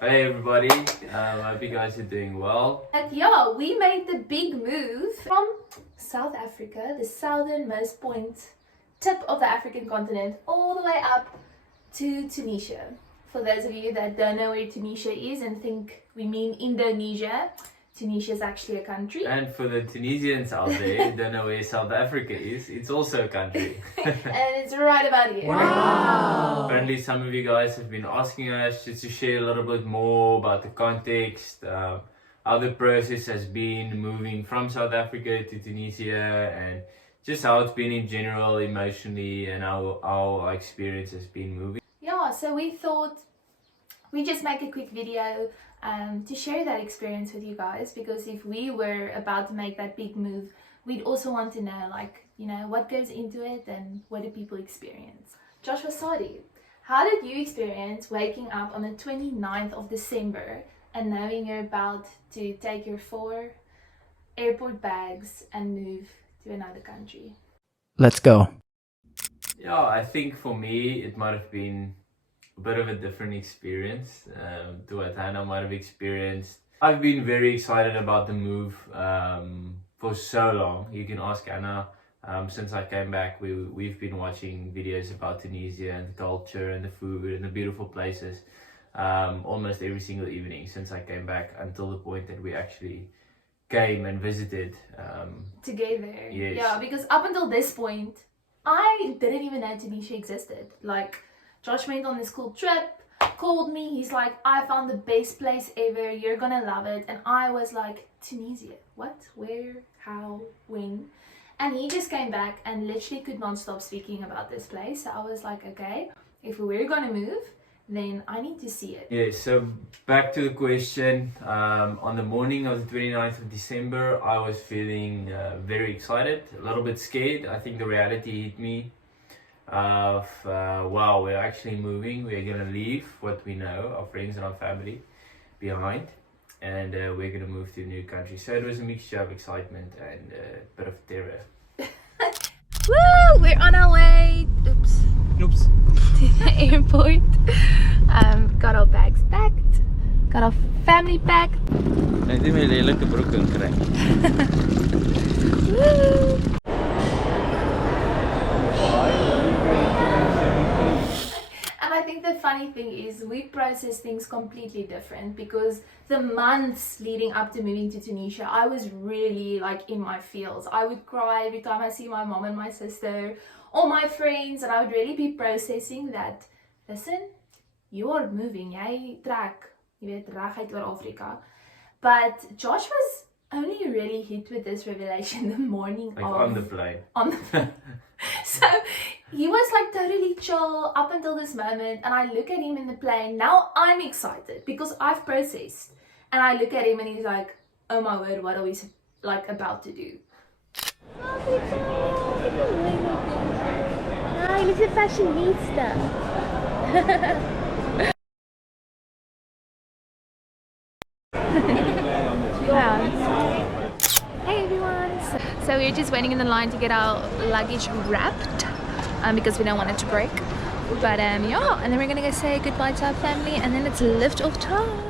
Hey everybody, I hope you guys are doing well. And yeah, we made the big move from South Africa, the southernmost tip of the African continent, all the way up to Tunisia. For those of you that don't know where Tunisia is and think we mean Indonesia, Tunisia is actually a country. And for the Tunisians out there who don't know where South Africa is, it's also a country. And it's right about here. Wow! Apparently some of you guys have been asking us just to share a little bit more about the context, how the process has been moving from South Africa to Tunisia, and just how it's been in general emotionally and how our experience has been moving. Yeah, so we thought we just make a quick video to share that experience with you guys, because if we were about to make that big move, we'd also want to know, like, you know, what goes into it and what do people experience. Joshua Sadi, how did you experience waking up on the 29th of December and knowing you're about to take your 4 airport bags and move to another country? Let's go. Yeah, I think for me it might have been a bit of a different experience to what Hannah might have experienced. I've been very excited about the move for so long. You can ask Anna. Since I came back, we've been watching videos about Tunisia and the culture and the food and the beautiful places almost every single evening since I came back, until the point that we actually came and visited Together. Yes. Yeah, because up until this point, I didn't even know Tunisia existed. Like, Josh went on this cool trip, called me, he's like, I found the best place ever, you're gonna love it. And I was like, Tunisia? What? Where? How? When? And he just came back and literally could not stop speaking about this place. So I was like, okay, if we're gonna move, then I need to see it. Yeah, so back to the question. On the morning of the 29th of December, I was feeling very excited, a little bit scared. I think the reality hit me of, wow, we're actually moving. We're going to leave what we know, our friends and our family, behind. And we're going to move to a new country. So it was a mixture of excitement and a bit of terror. Woo! We're on our way. Oops. To the airport. Got our bags packed. Got our family packed. Ek het my lelike broek in kry. Woo! And I think the funny thing is we process things completely different, because the months leading up to moving to Tunisia, I was really like in my feels. I would cry every time I see my mom and my sister or my friends, and I would really be processing that, listen, you are moving, jy trek, jy weet, reguit oor Afrika. But Josh was only really hit with this revelation the morning Like of... on the plane. On the So he was like totally chill up until this moment, and I look at him in the plane. Now I'm excited because I've processed, and I look at him and he's like, oh my word, what are we like about to do? Hi, he's a fashionista. Hey everyone! So we're just waiting in the line to get our luggage wrapped because we don't want it to break. But yeah, and then we're gonna go say goodbye to our family, and then it's lift off time.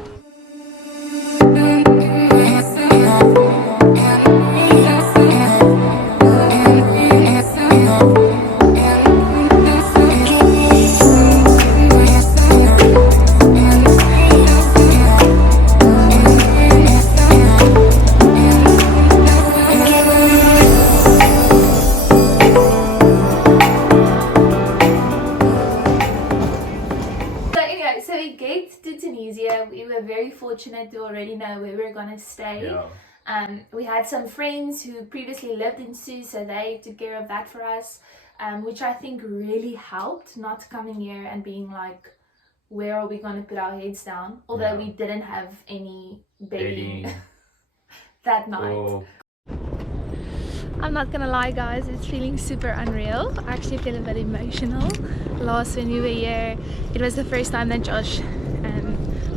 We were very fortunate to already know where we were gonna stay. Yeah. We had some friends who previously lived in Sue, so they took care of that for us, which I think really helped, not coming here and being like, where are we gonna put our heads down? Although we didn't have any bedding that night. Oh. I'm not gonna lie guys, it's feeling super unreal. I actually feel a bit emotional. Last when we were here, it was the first time that Josh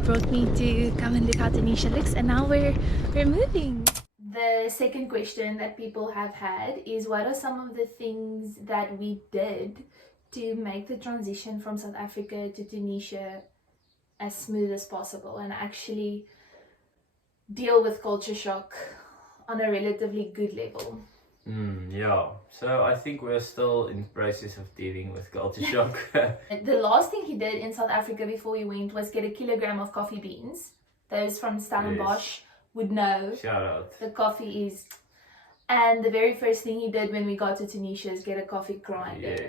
brought me to come and look how Tunisia looks, and now we're moving. The second question that people have had is, what are some of the things that we did to make the transition from South Africa to Tunisia as smooth as possible and actually deal with culture shock on a relatively good level. Yeah, so I think we're still in the process of dealing with culture shock. The last thing he did in South Africa before he went was get a kilogram of coffee beans. Those from Stellenbosch would know. Shout out. The coffee is... And the very first thing he did when we got to Tunisia is get a coffee grinder.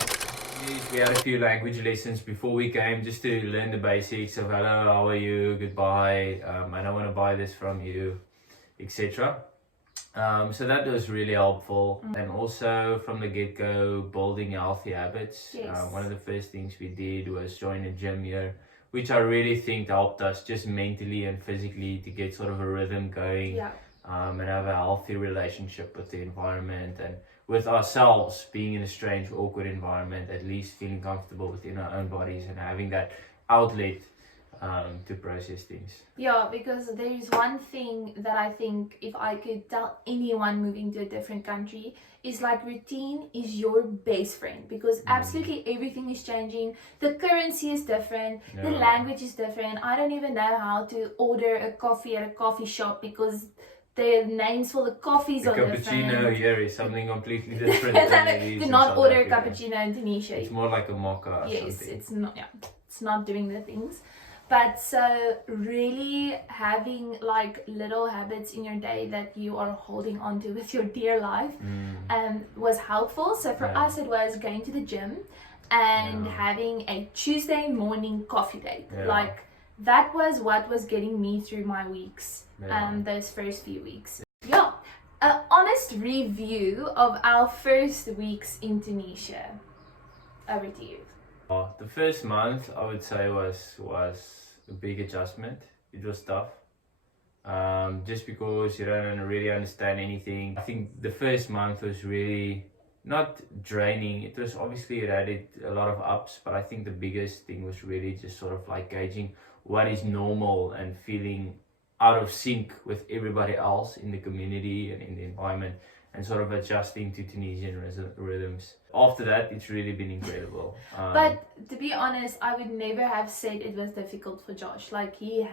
We had a few language lessons before we came just to learn the basics of hello, how are you, goodbye, I don't want to buy this from you, etc. So that was really helpful. And also from the get-go, building healthy habits. Yes. One of the first things we did was join a gym here, which I really think helped us just mentally and physically to get sort of a rhythm going. Yeah. And have a healthy relationship with the environment and with ourselves, being in a strange, awkward environment, at least feeling comfortable within our own bodies and having that outlet to process things. Yeah, because there's one thing that I think if I could tell anyone moving to a different country is like routine is your best friend, because absolutely everything is changing. The currency is different, the language is different. I don't even know how to order a coffee at a coffee shop because the names for the coffees are different. Cappuccino here is something completely different than it is Do in not South order Africa. a cappuccino in Tunisia. It's more like a mocha or Yes, something. it's not. Yeah, it's not doing the things. But so really having like little habits in your day that you are holding on to with your dear life was helpful. So for us it was going to the gym and having a Tuesday morning coffee date. Like that was what was getting me through my weeks, those first few weeks. Yeah, an honest review of our first weeks in Tunisia. Over to you. The first month I would say was a big adjustment. It was tough. Just because you don't really understand anything. I think the first month was really not draining. It was obviously, it added a lot of ups, but I think the biggest thing was really just sort of like gauging what is normal and feeling out of sync with everybody else in the community and in the environment, and sort of adjusting to Tunisian rhythms. After that, it's really been incredible. But to be honest, I would never have said it was difficult for Josh. Like he's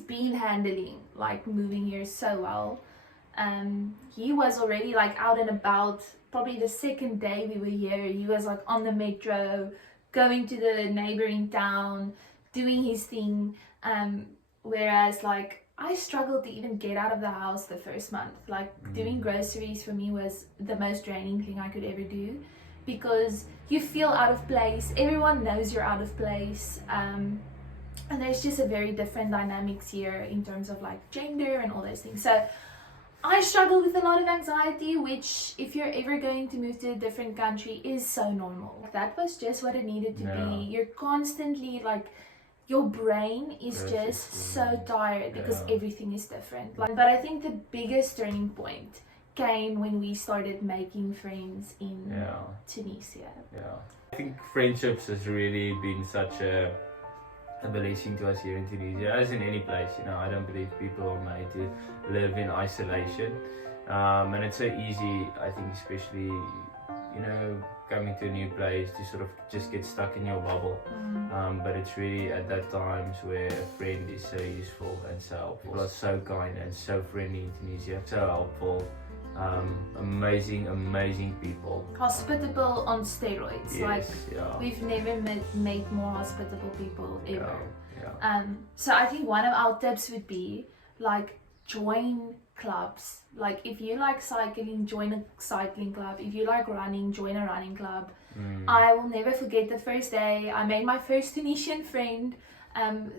been handling like moving here so well. He was already like out and about. Probably the second day we were here, he was like on the metro, going to the neighboring town, doing his thing. Whereas like I struggled to even get out of the house the first month. Like doing groceries for me was the most draining thing I could ever do, because you feel out of place. Everyone knows you're out of place. And there's just a very different dynamics here in terms of like gender and all those things. So I struggled with a lot of anxiety, which if you're ever going to move to a different country is so normal. That was just what it needed to be. You're constantly like, your brain is just so tired because everything is different. But I think the biggest turning point came when we started making friends in Tunisia. I think friendships has really been such a blessing to us here in Tunisia, as in any place. You know, I don't believe people are made to live in isolation, and it's so easy, I think, especially, you know, coming to a new place to sort of just get stuck in your bubble. But it's really at that times where a friend is so useful and so helpful. People are so kind and so friendly in Tunisia, so helpful. Amazing people. Hospitable on steroids. We've never met more hospitable people ever. So I think one of our tips would be like join clubs. Like if you like cycling, join a cycling club. If you like running, join a running club. I will never forget the first day I made my first Tunisian friend,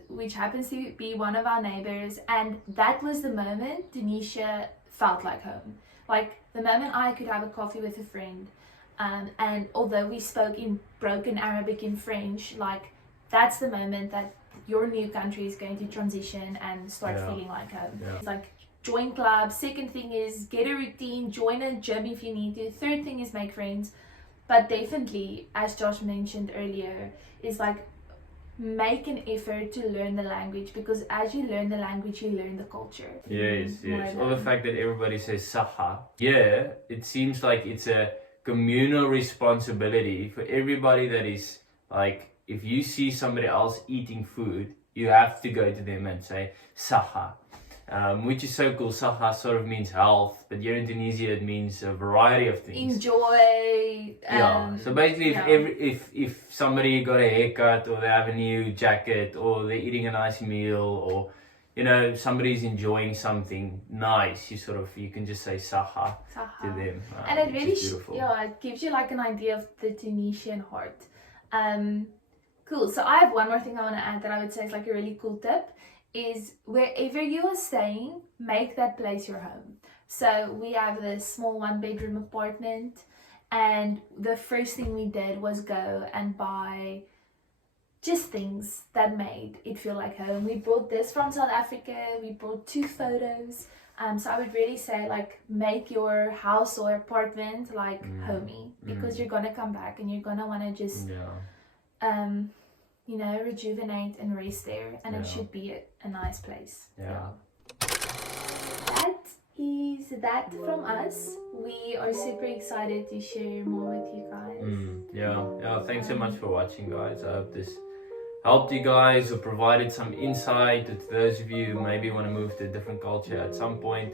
which happens to be one of our neighbors, and that was the moment Tunisia felt like home. Like the moment I could have a coffee with a friend, and although we spoke in broken Arabic and French, like that's the moment that your new country is going to transition and start feeling like home. It's like join clubs. Second thing is get a routine, join a gym if you need to. Third thing is make friends. But definitely, as Josh mentioned earlier, is like make an effort to learn the language, because as you learn the language, you learn the culture. Yes. Or the fact that everybody says Saha. Yeah, it seems like it's a communal responsibility for everybody that is like if you see somebody else eating food, you have to go to them and say saha, which is so cool. Saha sort of means health, but here in Tunisia it means a variety of things. Enjoy. Yeah. So basically, if somebody got a haircut, or they have a new jacket, or they're eating a nice meal, or somebody's enjoying something nice, you can just say saha to them. And it really, beautiful. it gives you like an idea of the Tunisian heart. Cool. So I have one more thing I want to add that I would say is like a really cool tip, is wherever you are staying, make that place your home. So we have this small 1-bedroom apartment, and the first thing we did was go and buy just things that made it feel like home. We brought this from South Africa. We brought 2 photos. So I would really say, like, make your house or apartment like homey, because you're gonna come back and you're gonna want to just rejuvenate and rest there, and it should be a nice place. That is that from us. We are super excited to share more with you guys. Thanks so much for watching, guys. I hope this helped you guys or provided some insight to those of you who maybe want to move to a different culture at some point.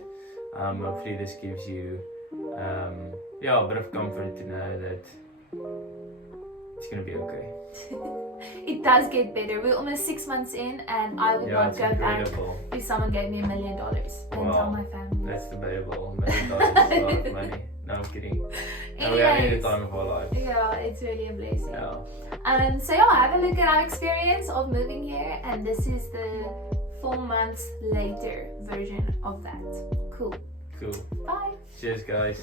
Hopefully this gives you a bit of comfort to know that it's gonna be okay. It does get better. We're almost 6 months in, and I would not go back if someone gave me $1 million and tell my family. That's debatable. $1 million is a lot of money. No, I'm kidding. No, we are in the time of our life. Yeah, it's really a blessing. Have a look at our experience of moving here, and this is the 4 months later version of that. Cool. Cool. Bye. Cheers, guys.